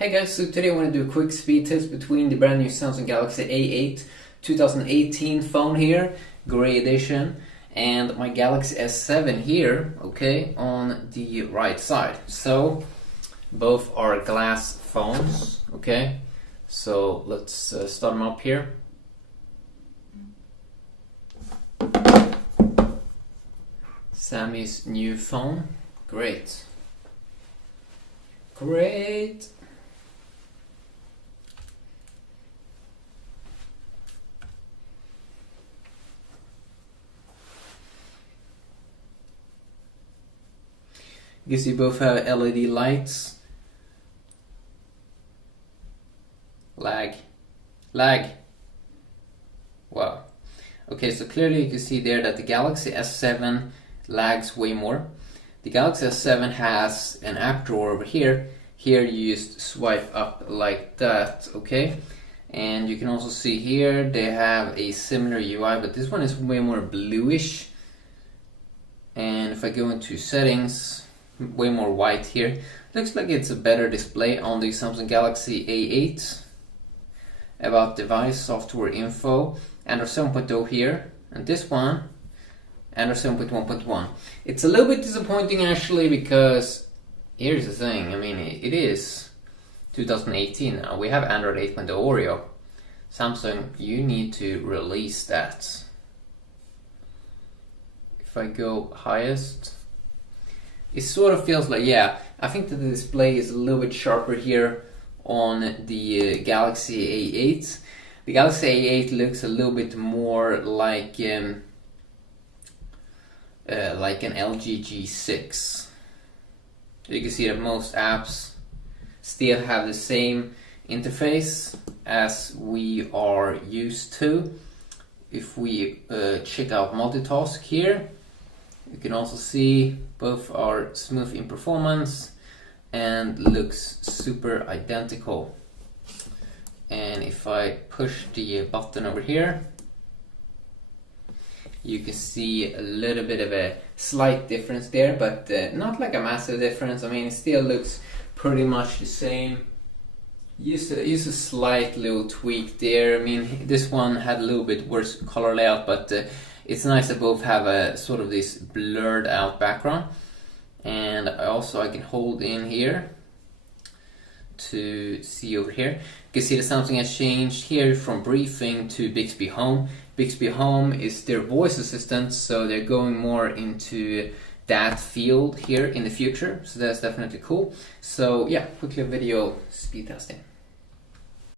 Hey guys, so today I want to do a quick speed test between the brand new Samsung Galaxy A8 2018 phone here, gray edition, and my Galaxy S7 here, okay, on the right side. So both are glass phones, okay, so let's start them up here. Sammy's new phone, great. Great. You see both have LED lights. Lag. Wow. Okay, so clearly you can see there that the Galaxy S7 lags way more. The Galaxy S7 has an app drawer over here. Here you just swipe up like that, okay? And you can also see here they have a similar UI, but this one is way more bluish. And if I go into settings, way more white here. Looks like it's a better display on the Samsung Galaxy A8. About device, software info, Android 7.0 here, and this one, Android 7.1.1. It's a little bit disappointing actually, because here's the thing, I mean, it is 2018 now. We have Android 8.0 Oreo. Samsung, you need to release that. If I go highest, it sort of feels like, yeah, I think that the display is a little bit sharper here on the Galaxy A8. The Galaxy A8 looks a little bit more like an LG G6. You can see that most apps still have the same interface as we are used to. If we check out multitask here, you can also see both are smooth in performance and looks super identical. And if I push the button over here, you can see a little bit of a slight difference there, but not like a massive difference. I mean, it still looks pretty much the same. Use a slight little tweak there. I mean, this one had a little bit worse color layout, but it's nice that both have a sort of this blurred out background. And I can hold in here to see over here. You can see that Samsung has changed here from briefing to Bixby Home. Bixby Home is their voice assistant, so they're going more into that field here in the future, so that's definitely cool. So yeah, quickly video speed testing.